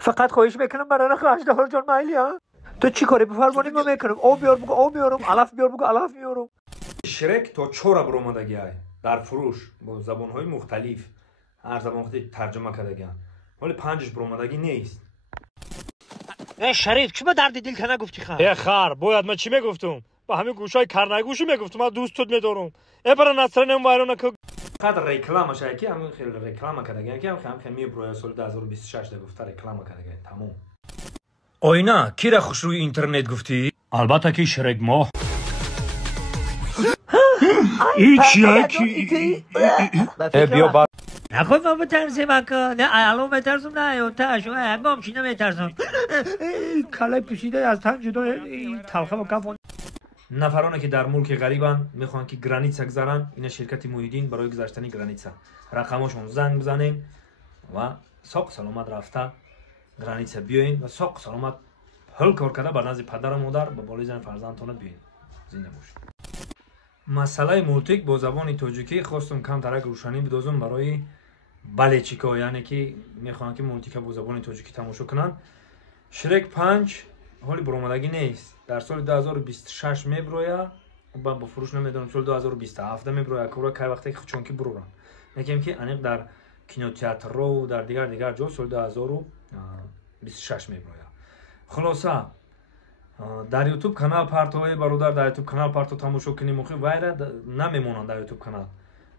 فقط خواهش میکنم برای اژدها جان مایلی ها. تو چی کاری بفرمانی ما میکنم. او بیار بگو او میارم، علف بیار بگو علف میارم. شرک تا 4 برآمدگی های در فروش با زبان های مختلف، هر زبان مختلف ترجمه کردگی، ولی 5 برآمدگی نیست. ای شریف چی به درد دل که نگفتی خیر؟ ای خر باید من چی میگفتم؟ با همین گوشای کرنگوشو میگفتم من دوستت میدارم. ای برای نصرانم وایرون که قدر رکلامش که همین خیلی رکلام کردگی که هم می برای سال 2026 ده گفته رکلام کردگی تمام. آینا کی را خوش روی اینترنت گفتی؟ البته که شرک ما ایچ یکی بیا با نخواه ما بترسیم اکا. نه الان بترسم نه ایوتش هنگام چی نمیترسم. کلای پوشیده از تن جدا تلخه و کفون. نفرانی که در ملک غریبن میخوان که گرانیتسا گذارن، اینا شرکت محیدین برای گذاشتن گرانیتسا رقمشون زنگ بزنین و ساق سلامت رفته گرانیتسا بیاین و ساق سلامت حل کار کرده بر نزد پدر و مادر با بالای زن فرزندتون بیاین زنده باشید. مسئله مولتیک با زبان تاجیکی خواستم کم ترک روشنی بدازم برای بالچیکا، یعنی که میخوان که مولتیکا با زبان تاجیکی تماشا کنن. شرک 5 حالی برآمدگی نیست. در سال 2026 میبروه و با فروش نمیدونم سال 2027 میبروه کورا که وقتی چون که برورن میگم که انیق در کینوتئاتر رو در دیگر جا سال 2026 میبروه. خلاصه در یوتیوب کانال پارتوی برادر در یوتیوب کانال پارتو تماشا کنیم مخی وایره نمیمونن در یوتیوب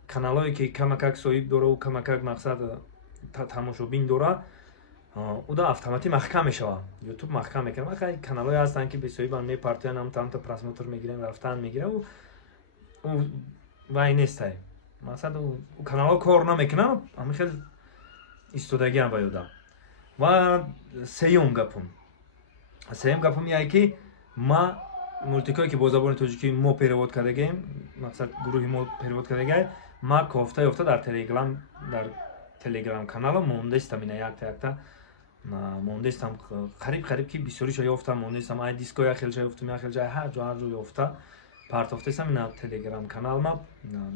کانالایی که کمک صاحب داره و کمک مقصد تماشابین داره او دا автомати محکم میشه. یوتیوب محکم میکنه. خیلی کانالایی هستن که به صاحب هم میپرتن هم تا پراسموتر میگیرن رفتن میگیره و وای نیست. مثلا او کانال کار نمیکنه همین خیلی استودگی هم باید. و سیوم گپم یه که ما مولتیکایی که با زبان تاجیکی ما پیرواد کردیم، مثلا گروهی ما پیرواد کردیم، ما کوفته یافته در تلگرام کانال مونده استم اینا یک تا مونده استم قریب که بسیاری شو یافتم مونده استم ای دیسکو یا خیلی یافتم یا خیلی هر جا یافته پارتافته استم اینا تلگرام کانال ما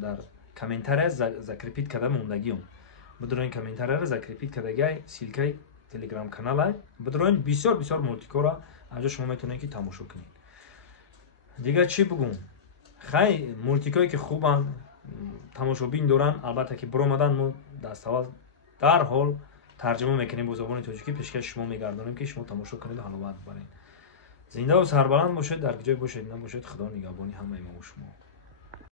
در کامنتار ذکر کرده موندگیم. بدون کامنتار ذکر کردگی سیلکای تلگرام کانال بدون بسیار مولتیکا را اینجا شما میتونید که تماشا کنید. دیگه چی بگم؟ خیلی مولتیکایی که خوبن تماشابین دارن، البته که برآمدن ما دست اول در حال ترجمه میکنیم با زبان تاجیکی پیشکش شما میگردونیم که شما تماشا کنید و حال و ببرید. زنده و سربلند باشید، در جای باشید نباشید. خدا نگهبانی همه ما و شما.